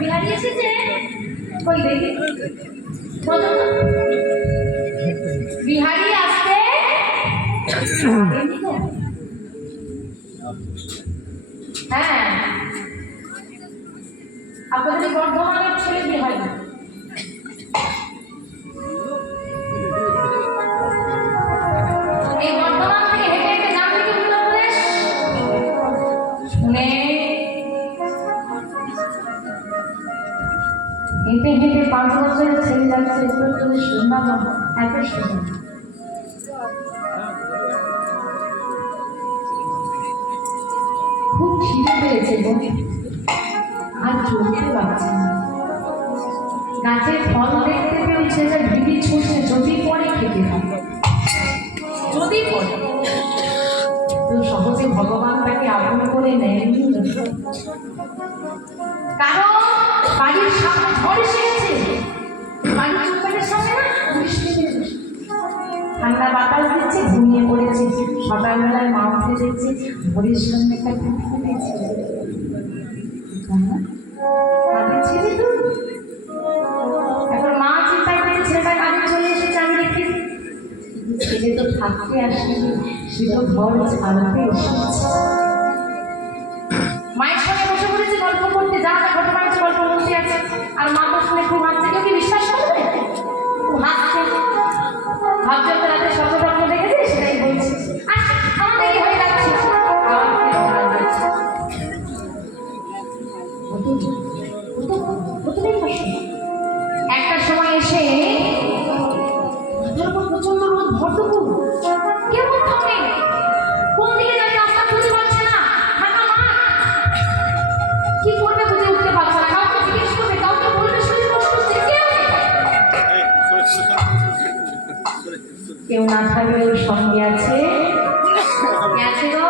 বিহারি এসেছে কই দেখি বিহারি আসতে হ্যাঁ আপনাদের বর্ধমানের ছেলে বিহারি এই বর্ধমান থেকে হেঁটে হেঁটে যাবে কি উত্তরপ্রদেশ শুনে হেঁটে হেঁটে 5 বছরের ছেলে যাচ্ছে উত্তরপ্রদেশ বৃন্দাবন এত সুন্দর খুব খিদে পেয়েছে আর চলতে পারছে না গাছের ফল দেখতে পেয়ে ওই ছেলেটা ঢিবি ছুটছে যদি পরে খেতে থাকে যদি পরে তো সহজে ভগবান তাকে আপন করে নেয়নি কারণ বাড়ির সামনে ঝড় এসে গেছে বাড়ির চৌকাঠের সামনে না বৃষ্টি ঠান্ডা বাতাস দিচ্ছে ঘুমিয়ে পড়েছে সকালবেলায় মা উঠে দেখছে ভোরের সামনে একটা কুকুর পেয়েছে কাজে ছেলে তো এখন মা চিন্তা করে ছেলেটা কাজে চলে এসেছে আমি দেখি ছেলে তো থাকতে আসেনি সে তো ঘর ছাড়তে এসেছে মায়ের সঙ্গে বসে পড়েছে গল্প করতে যা যা ঘটনা আছে গল্প বলতে আছে আর মা তো শুনে খুব হাসছে কেউ কি বিশ্বাস করবে খুব হাসছে ভাবছে তো রাতে স্বপ্ন দেখেছে সেটাই বলছে আমার দেরি হয়ে যাচ্ছে একটা সময় এসে প্রচন্ড রোদ ভরপুর কেউ থামে কোন দিকে যাবে রাস্তা খুঁজে পাচ্ছে না কি করবে বুঝে উঠতে পারছে না কাউকে জিজ্ঞেস করবে কাউকে বলবে শরীর কষ্ট হচ্ছে কেউ না থাকলে ওর সঙ্গে আছে আছে গো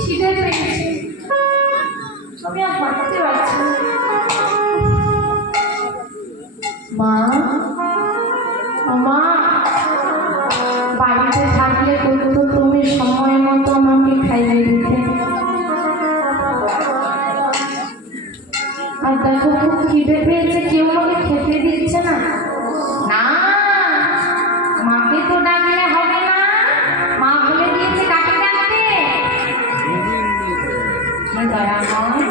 খিদে পেয়েছে আমি আর ভাবতে পারছি না মা মা বাড়িতে থাকলে কিন্তু তুমি সময় মতো আমাকে খাইয়ে দিতে আর দেখো খুব খিদে পেয়েছে কেউ আমাকে খেতে দিচ্ছে না না মাকে তো ডাকলে হবে না মা বলে দিয়েছে কাকে ডাকতে দয়াময়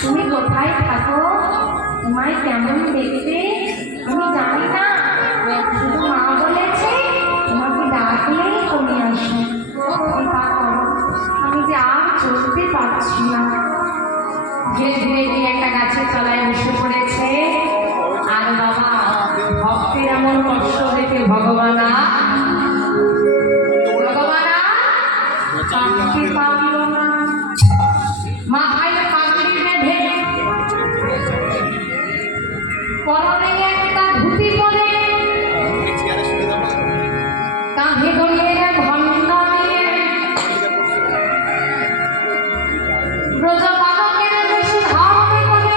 তুমি কোথায় থাকো তোমায় কেমন দেখতে আমি জানি না শুধু মা বলেছে তোমাকে ডাকলেই তুমি আসো আমি যে আর চলতে পারছি না ধীরে ধীরে গিয়ে একটা গাছের তলায় বসে পড়েছে আর বাবা ভক্তের এমন কষ্ট দেখে ভগবানা পারল না মাথায় পাগড়ি বেঁধে পরনে একটা ধুতি পরে কাঁধে দড়িয়ে ঘণ্টা দিয়ে ব্রজবালকের বেশি ধারণে করে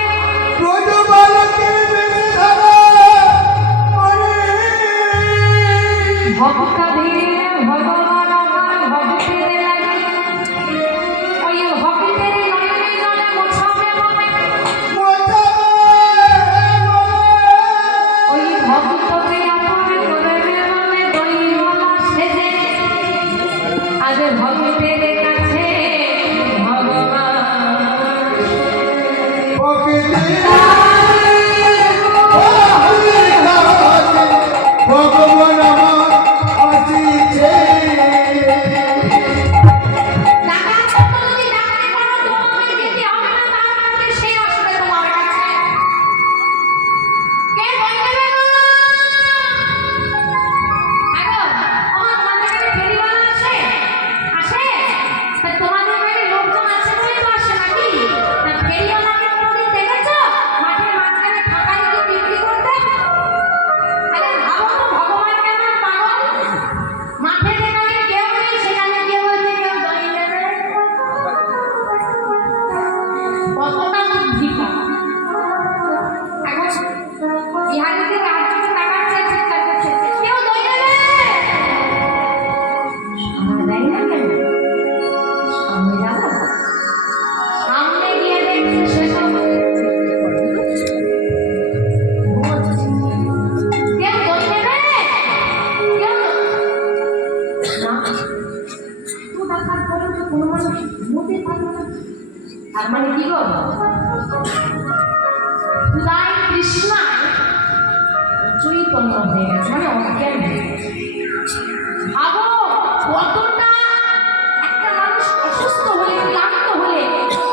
না, তো দেখার পরে তো কোনো মানুষ ঘুমোতে পারবে না। তার মানে কি গো, খুদাই কৃষ্ণা চৈতন্য হয়ে গেছে, মানে অজ্ঞান হয়ে গেছে। ভাবো কতটা একটা মানুষ অসুস্থ হলে, ক্লান্ত হলে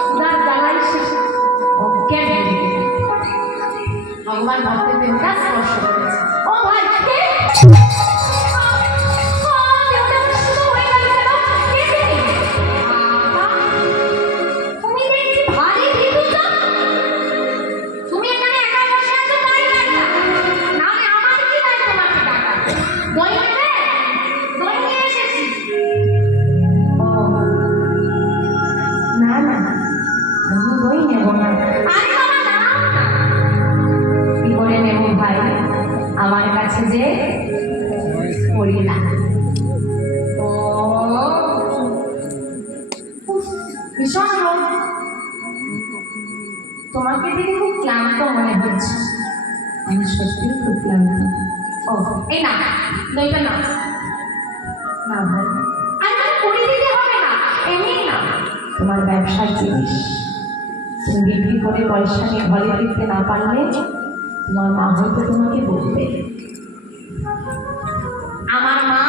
খুদার জ্বালাই সে অজ্ঞান হয়ে যেতে পারে। ভগবান ভক্তের দেহটা স্পর্শ করেছে। ও ভাই কে? না না, আমি বই নেব না। আরে বাবা দাঁড়াও না। কি করে নেব ভাই? আমার কাছে যে পড়ি না। ও ভীষণ রোগ, তোমাকে দেখে খুব ক্লান্ত মনে হচ্ছে। আমি সত্যি খুব ক্লান্ত। ও এই না, দইটা না। না ভাই, আরে তুমি পড়ি দিতে হবে না, এমনি না। তোমার ব্যবসার জিনিস, তুমি বিক্রি করে পয়সা নিয়ে ঘরে ফিরতে না পারলে তোমার মা হয়তো তোমাকে বলবে। আমার মা